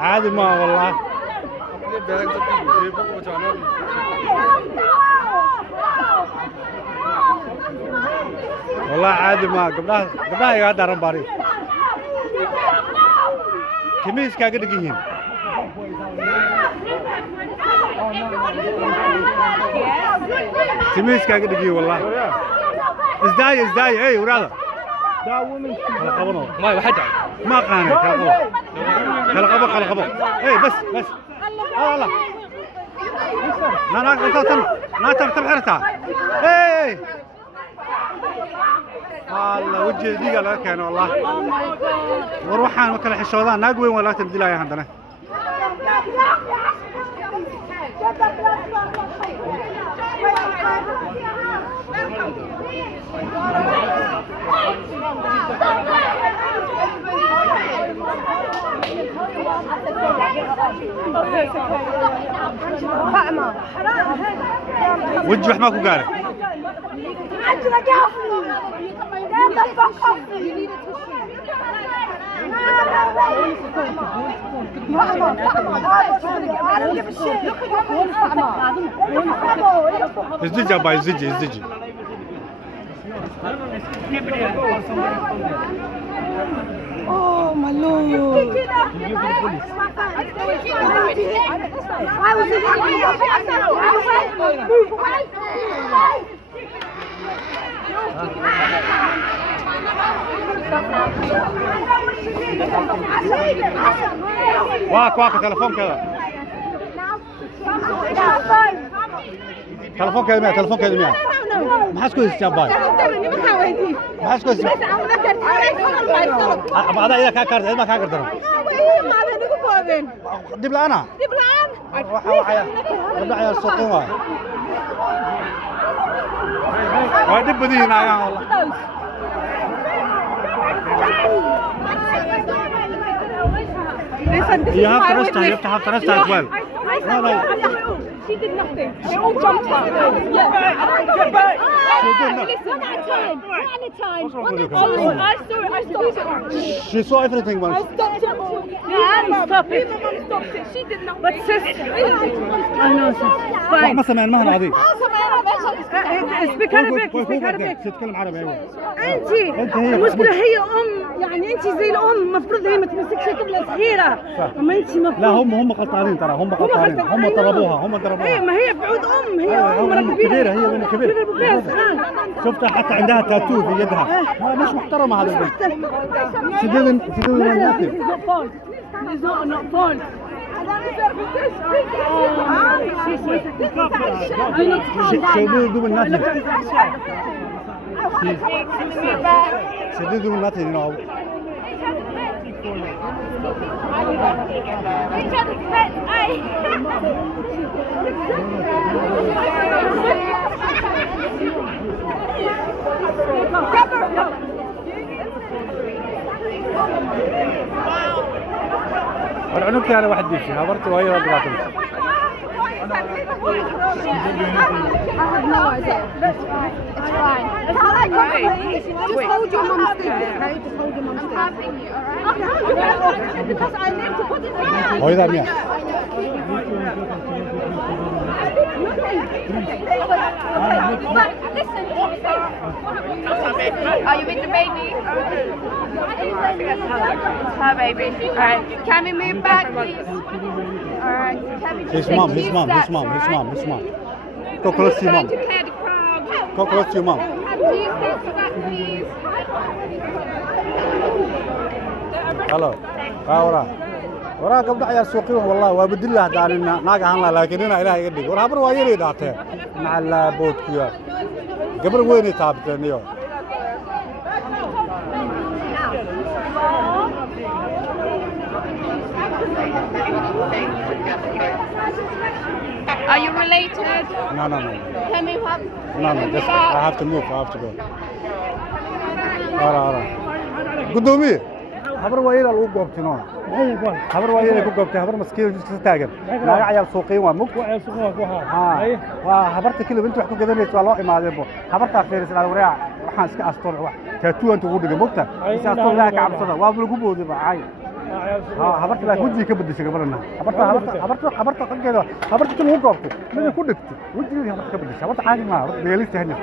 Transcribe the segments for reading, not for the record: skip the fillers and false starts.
عادي ما والله والله عادي ما قبلها يا دارن باري كميس كاقد دقيقين كميس كاقد دقيق والله ازداي اي وراده ما واحد ما قانع خلقبه اي بس الله لا تبحرتها اي الله وجه ديقه لك كان والله وروحان ما كلا حشودان ناق وين ولا تبدلاي عندنا وجه ماكو قال ازدجي ابا ازدجي Oh my lord. Why was it move away? واك تلفون كذا تلفون كذا ما حسكو يستجاباي ما حسكو بعد إذا كاكرت ما كاكرت دي بلانا وحيا ربع السوقين واي دب بدينا يا والله You have to rest as well. She did nothing. They all jumped up. Get back. Listen, one at a time. I saw it. She saw everything once. I stopped it. Stop it. Stopped it. She did nothing. But sis, I know sis. Fine. ما سمعنا مهنا عادي. Speak Arabic. Speak Arabic. تتكلم عربي أيوة. أنت المشكلة هي يعني أنت زي الأم المفروض هي ما تمسكش طفلة صغيرة. أما أنت مفروض. لا هم غلطانين ترى هم ضربوها. إيه ما هي بعود هي أم كبيرة هي كبيرة. شفتها حتى عندها تاتو في يدها. مش محترمة هذا البنت. She didn't nothing. It's not fault. She didn't do nothing. She didn't do nothing, you know. العنق أنا واحد بيشي هبرت وهي رضعت I have no idea. It's fine. Just hold your mum's thing, okay? Just hold your mum's thing. I'm having you, alright? Because I need to put it down. هو يدار مياه. But listen, are you with the baby? Her baby. Alright. Can we move back, please? Alright. His mom. Go close to your mom. Go close to your mom. Hello. ورا قبل عيال سوقيهم والله وبدل الله دارنا ناقة هلا لكن هنا إلهي يقدر ورا برا ويلي داته مع البوت كيا قبل وين يتابعون يوم Are you related? No. Can we have? No. Just I have to move. I have to go. ورا. قدومي. habar waa ila lagu goobtino habar waa ila ku goobtay habar maskiin iska taagan naga cayaar suuqiin waa mug waa habarta kaliya inta wax ku gadanayso waa loo imaaday habarta fiirisay wareeca waxaan iska astoon wax taatuwan ugu dhigay mugta isa astoon la ka cabsada waa lagu boodi bacay habarta la wajii ka bedeshay gabarna habarta qangeeda habarta kaliya ugu goobtay mid ku dhigtay wajii habarta ka bedeshay habarta caadi ma beelista hanya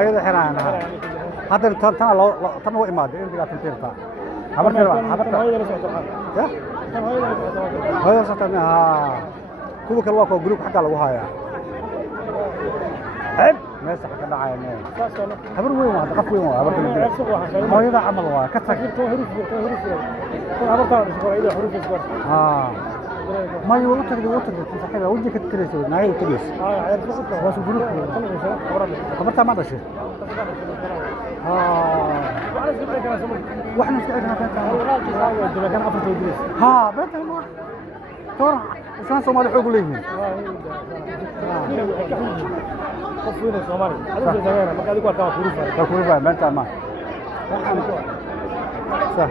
iyada xiraan هذا تنا إمادة إنت قاعد تنتظر حبرت يا هاي صوتنا كل كلوا كل جروب حكى له هاي عيب ناس حكى له عيني حبر وين واحد قف وين واحد حبرت هاي هذا عمل واحد كتر حبرت ما يوتر صحيح ودي كتكلس نايل تجلس بس جروب حبرت ما بشي واحنا مستعدين كان افضل يدرس بس ترى انسان صومالي حقوق ليه قصوين الصومالي هذا زمان ما قاعد يقول تاكل ما انت ما صح